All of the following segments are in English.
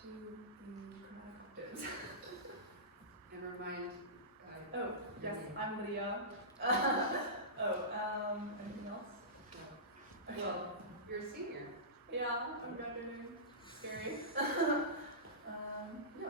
to the chromatic octaves. And remind. Oh, yes, I'm Lydia. Anything else? No. Well, you're a senior. Yeah, I'm graduating. Scary. Yeah.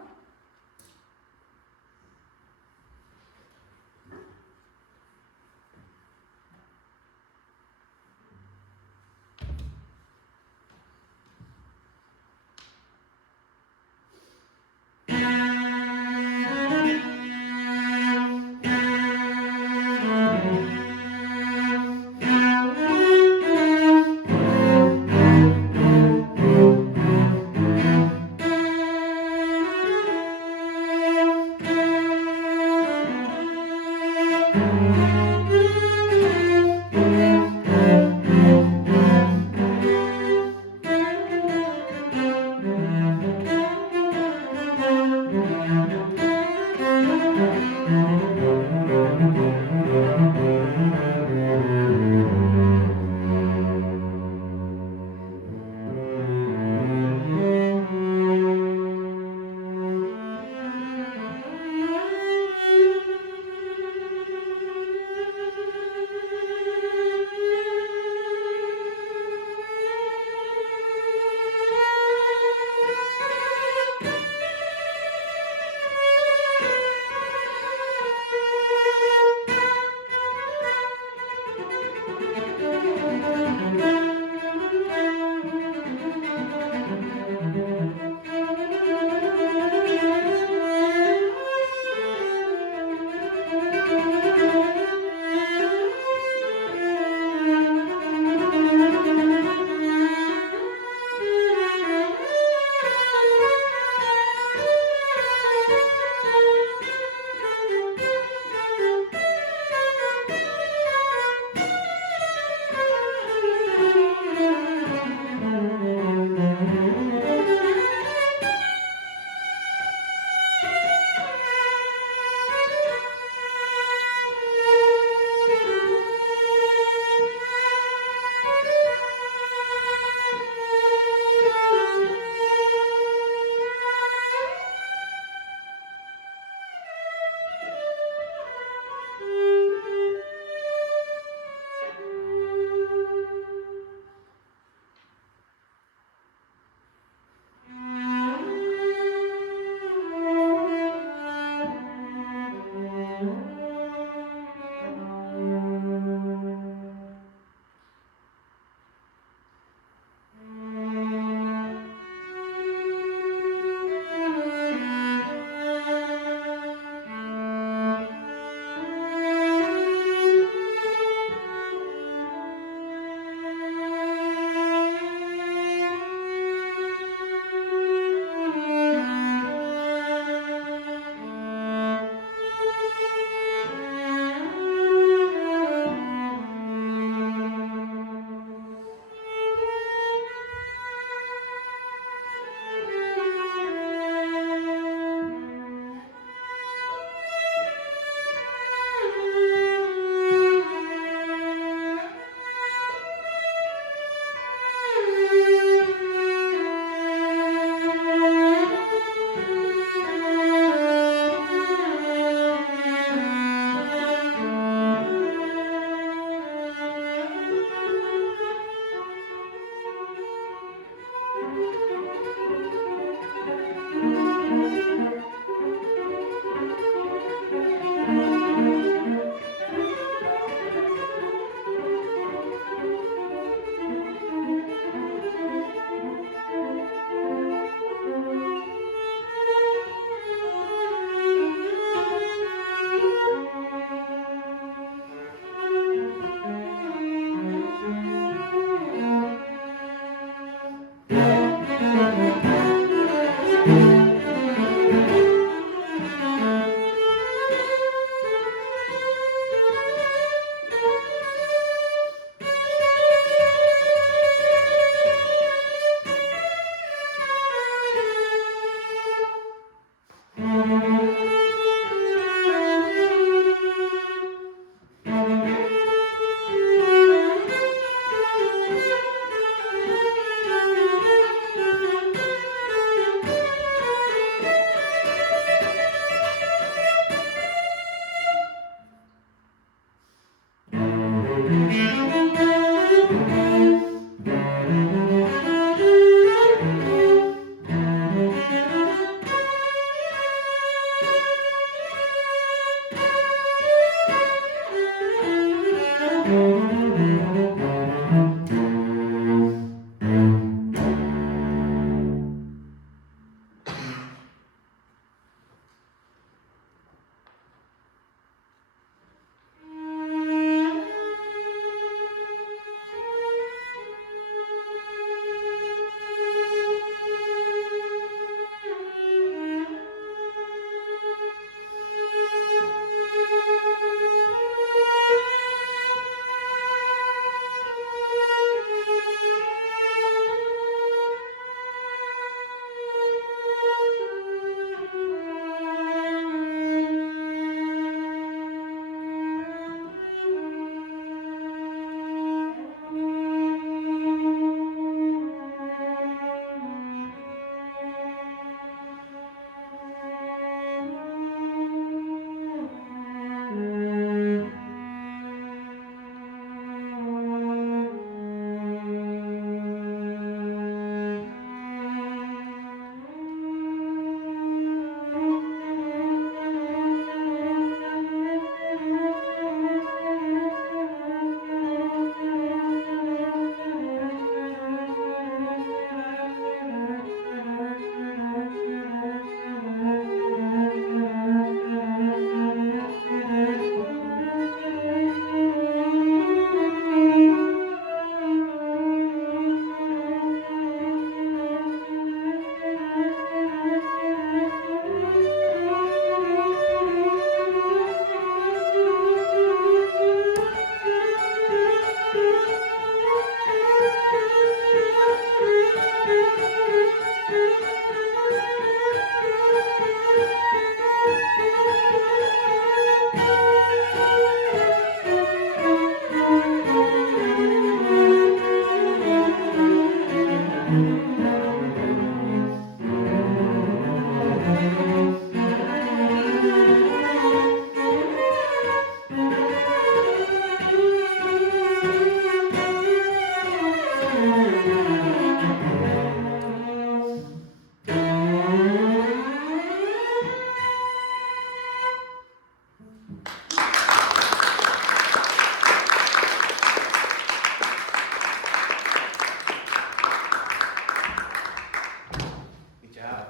Good job.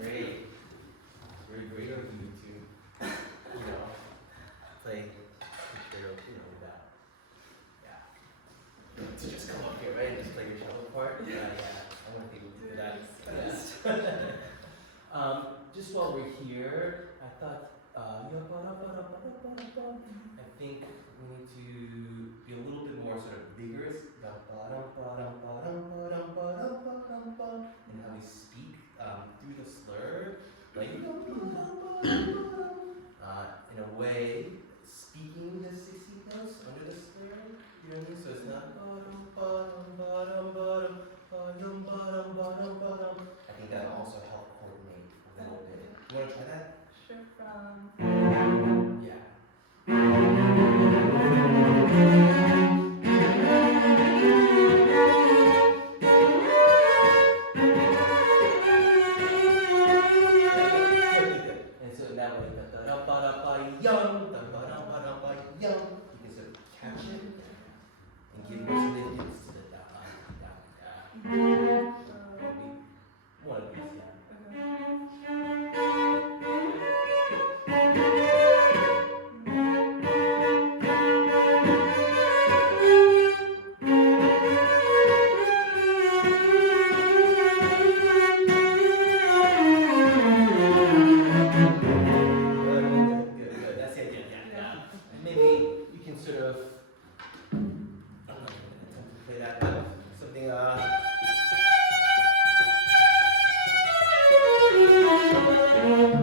Great. Very great of you to, play material, without, to just come up here, right, and just play your cello part. Yeah. I want people to do that. Yeah. Just while we're here, I thought, I think we need to be a little bit more sort of vigorous in how we speak through the slur, like in a way, speaking the 16th notes under the slur. You know what I mean? So it's not I think that'll also help coordinate a little bit. You want to try that? Sure. Yeah. And so that way, you can sort of catch it and give more significance to the maybe one of these, Good. That's it. Yeah. Maybe you can sort of, I'm not going to attempt to play that, but something,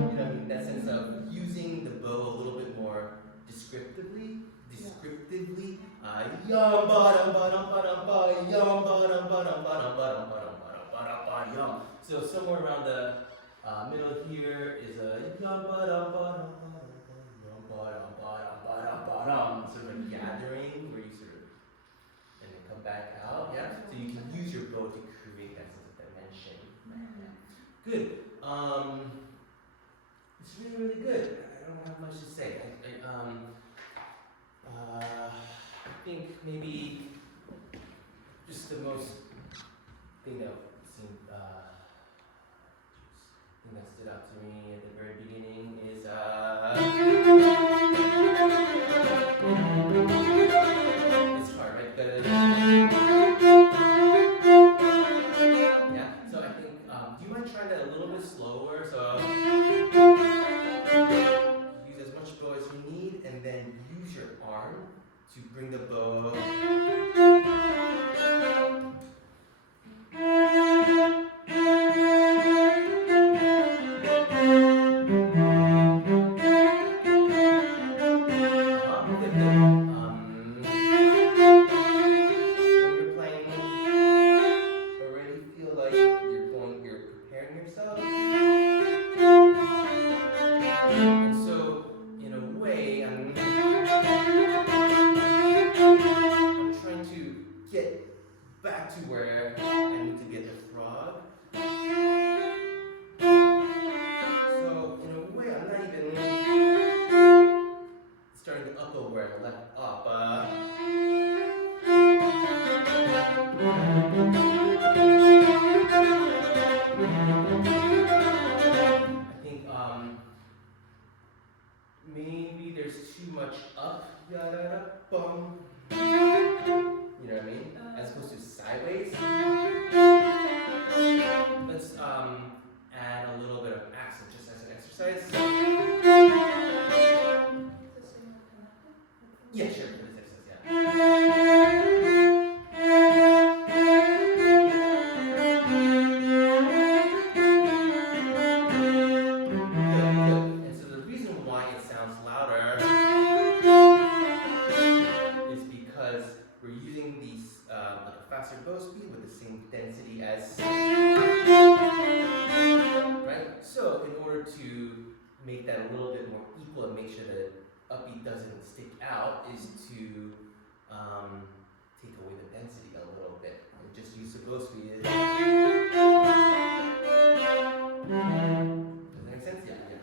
in that sense of using the bow a little bit more descriptively. So somewhere around the middle here is a sort of a gathering where you sort of and then come back out. Yeah. So you can use your bow to create that sense of dimension. Good. It's really good. I don't have much to say. I think maybe just the most thing that stood out to me at the very beginning is it's hard, right? Yeah. So I think do you mind trying that a little bit slower? So use as much bow as you need, and then use your arm to bring the bow. Maybe there's too much up, bum. You know what I mean? As opposed to sideways. Let's add a little bit of accent just as an exercise. Yeah, sure, for this exercise, yeah. make that a little bit more equal and make sure the upbeat doesn't stick out is to take away the density a little bit and just use the bow speed. Does that make sense? Yeah, yeah.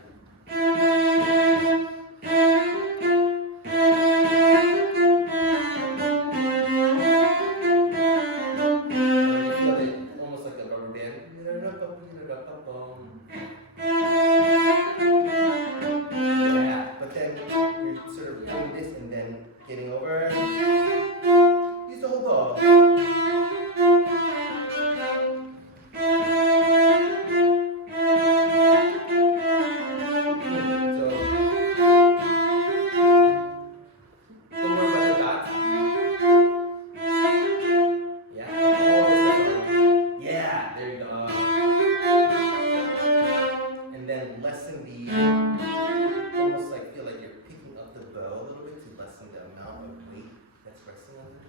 Feel it almost like a rubber band. Yeah, but then you're sort of doing this and then getting over. Use the whole bow. Don't worry about the dots. Yeah, all this stuff. Yeah, there you go. And then lessen the, almost like feel like you're picking up the bow a little bit to lessen the amount of weight that's resting on it.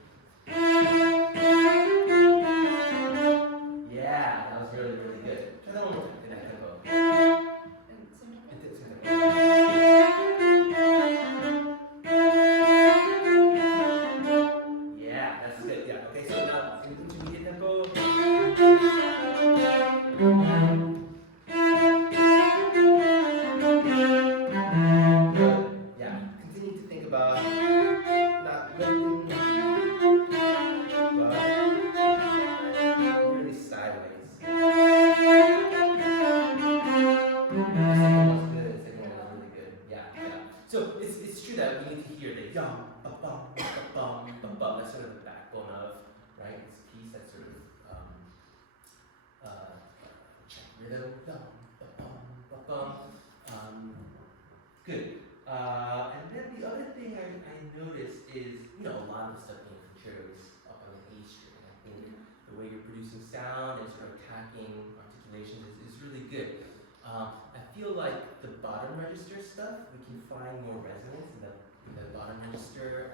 Yeah, that was really, really good. Try that one more time in that tempo. And same tempo. Yeah, that's good. Yeah. Okay, so now intermediate tempo. Good. Yeah. Continue to think about not lifting, but really sideways. The second one's good. The second one was really good. Yeah, yeah. So it's true that we need to hear the yum, ba bum, ba bum, ba bum. That's sort of the backbone of, right? It's a piece that's sort of check rhythm, yum, ba bum, ba bum. Good. And then the other thing I noticed is, a lot of stuff being concertos up on the A string. I think the way you're producing sound and sort of attacking articulations is really good. I feel like the bottom register stuff, we can find more resonance in the bottom register,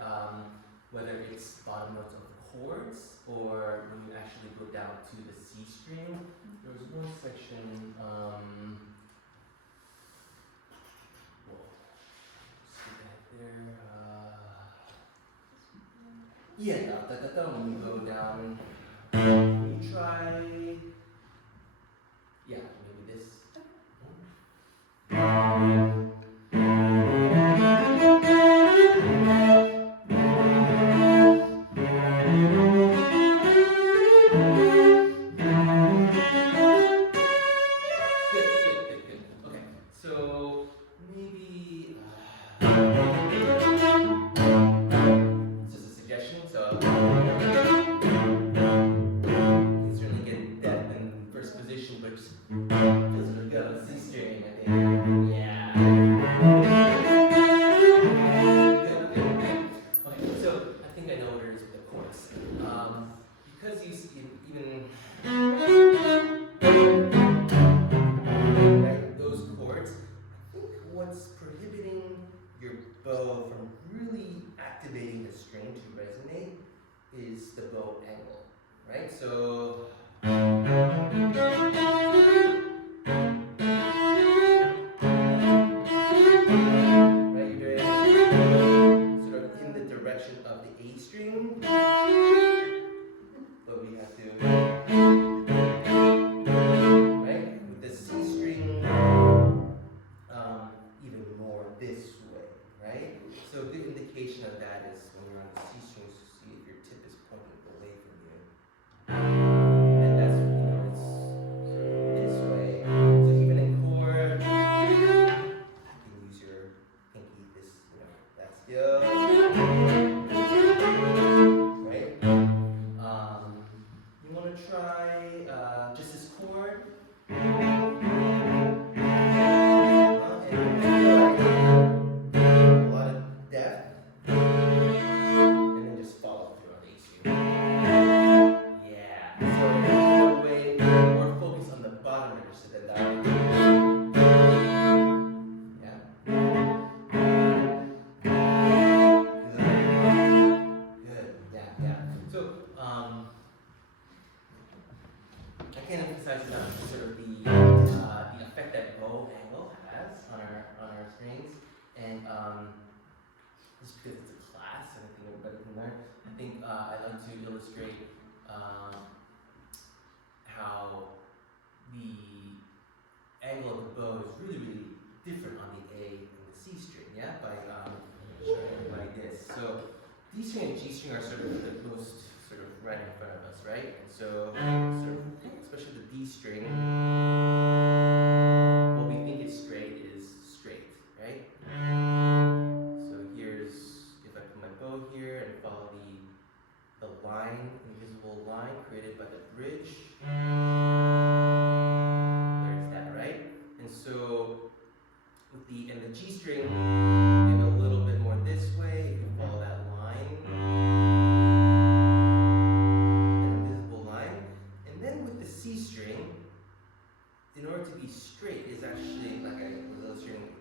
whether it's bottom notes of chords or when you actually go down to the C string. There was one section, yeah, when you go down, you try, yeah, maybe this. Good. Okay, so maybe, it's just a suggestion, so you can certainly get depth in first position, but just sort of go C string, I think. Yeah. Good. Okay, so I think I know what it is with the chorus. Because you even right, those chords, I think what's prohibiting your bow from really activating the string to resonate is the bow angle, right? So just because it's a class and I think everybody can learn, I think I like to illustrate how the angle of the bow is really, really different on the A and the C string, yeah? By showing like this. So D string and G string are sort of the most sort of right in front of us, right? And so sort of, especially the D string, what we think is straight, right? So here's, if I put my bow here and follow the line, invisible line created by the bridge, there's that, right? And so with the G string, maybe a little bit more this way, if you follow that line, an invisible line. And then with the C string, in order to be straight, is actually, like I was illustrating, it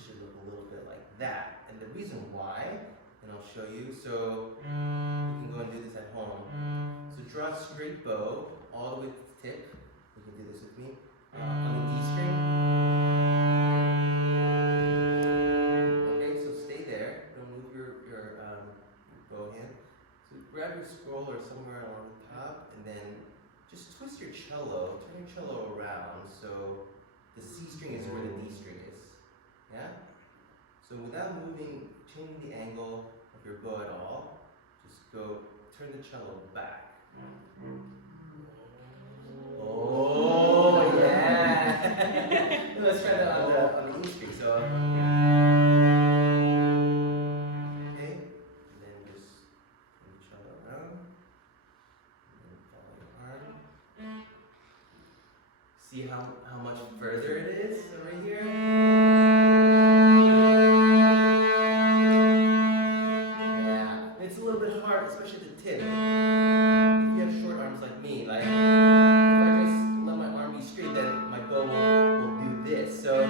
should look a little bit like that. And the reason why, and I'll show you, so you can go and do this at home. So draw a straight bow all the way to the tip. You can do this with me. On the D string. Okay, so stay there. Don't move your bow hand. So grab your scroll or somewhere along the top, and then just twist your cello, turn your cello around so the C string is where the D string is. Yeah? So without changing the angle of your bow at all, just turn the cello back. Oh, yeah! Let's try that on the E string. So, okay, and then just turn the cello around, and then follow your arm. See how much further it is over here? Yeah, it's a little bit hard, especially the tip. If you have short arms like me, like if I just let my arm be straight, then my bow will do this. So I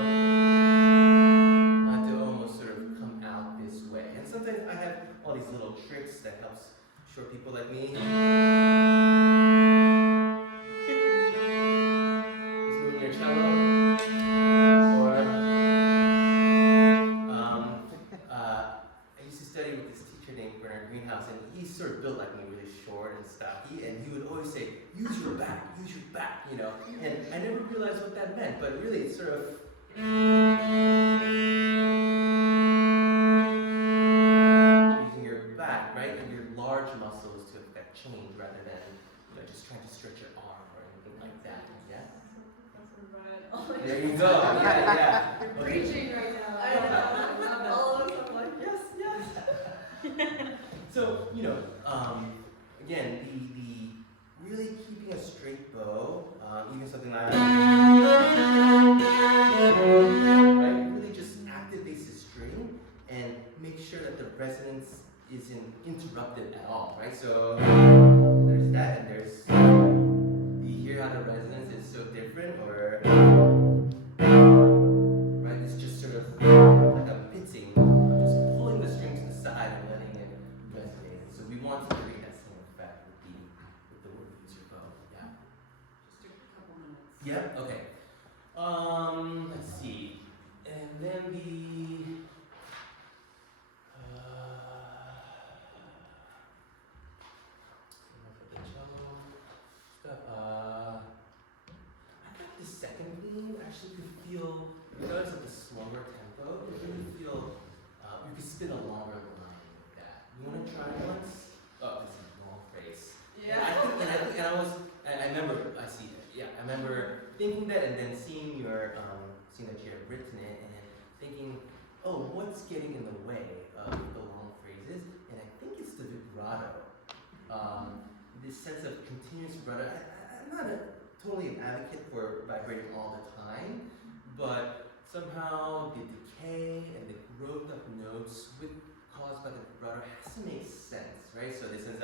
have to almost sort of come out this way. And sometimes I have all these little tricks that helps short people like me. Your cello, or I used to study with this teacher named Bernard Greenhouse, and he's sort of built like me, really short and stocky, and he would always say, use your back, you know, and I never realized what that meant, but really it's sort of using your back, right, and your large muscles to affect change rather than just trying to stretch your arm or anything like that, yeah? There you go. Yeah. You're preaching right now. I know. All of us, I'm like, yes, yes. So, again, the really keeping a straight bow, even something like right, really just activates the string and make sure that the resonance isn't interrupted at all, right? So there's that, and there's, you hear how the resonance is so different, or right, it's just sort of like a pitching, just pulling the string to the side and letting it resonate. So we want to create that same effect with the way we use your bow. Yeah. Just a couple minutes. Yep. Okay. Let's see, and then the cello stuff. I think the second theme actually could feel, regardless of the slower tempo, it really feel you could spin a longer line with that. You want to try once? Oh, this is the wrong phrase. Yeah. I remember. I see it. Yeah, I remember thinking that, and then seeing that you had written it, and then thinking, oh, what's getting in the way of the long phrases? And I think it's the vibrato. This sense of continuous vibrato. I'm not totally an advocate for vibrating all the time, but somehow the decay and the growth of notes caused by the vibrato has to make sense, right? So this is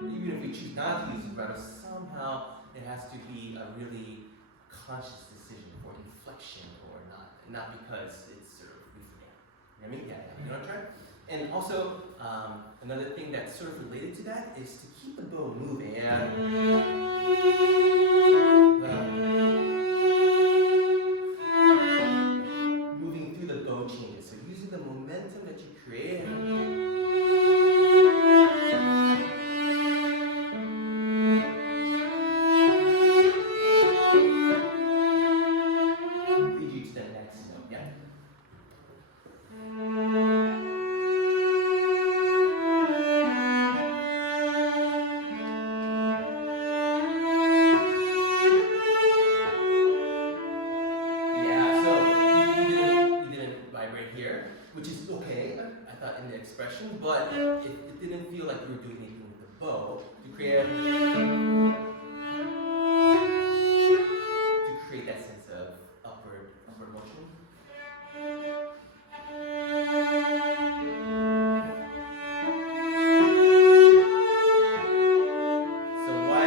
even if we choose not to use vibrato, somehow it has to be a really conscious decision for inflection or not because it's sort of we forget. You know what I mean? Yeah, yeah. You know what I'm trying? And also, another thing that's sort of related to that is to keep the bow moving. Moving through the bow changes. So using the momentum that you create. Lead you to the next note. Yeah. Which is okay, I thought, in the expression, but it didn't feel like you were doing anything with the bow to create that sense of upward motion. So why?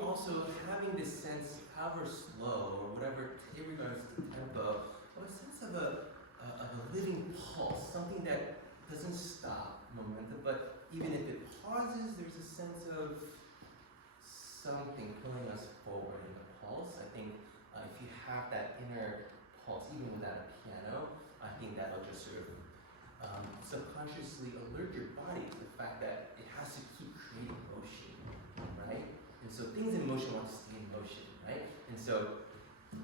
Also having this sense, however slow or whatever, irregardless of the tempo, or a sense of a living pulse, something that doesn't stop momentum, but even if it pauses, there's a sense of something pulling us forward in the pulse. I think if you have that inner pulse, even without a piano, I think that'll just sort of subconsciously alert your body to the fact that it has to keep creating motion, right? And so things in motion want to stay in motion, right? And so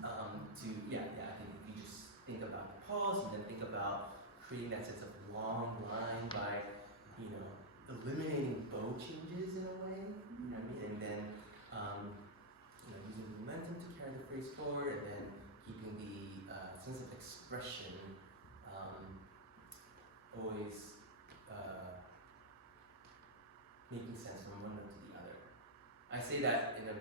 I think if you just think about the pause and then think about creating that sense of long line by, eliminating bow changes in a way, you know what I mean? And then, using momentum to carry the phrase forward, and then keeping the sense of expression always making sense from one note to the other. I say that I'm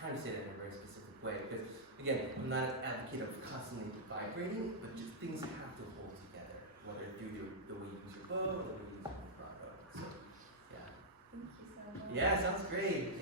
trying to say that in a very specific way because, again, I'm not an advocate of constantly vibrating, but just things have to hold together, whether through the way you use your bow or the way you use your vibrato. So, yeah. Thank you so much. Yeah, sounds great.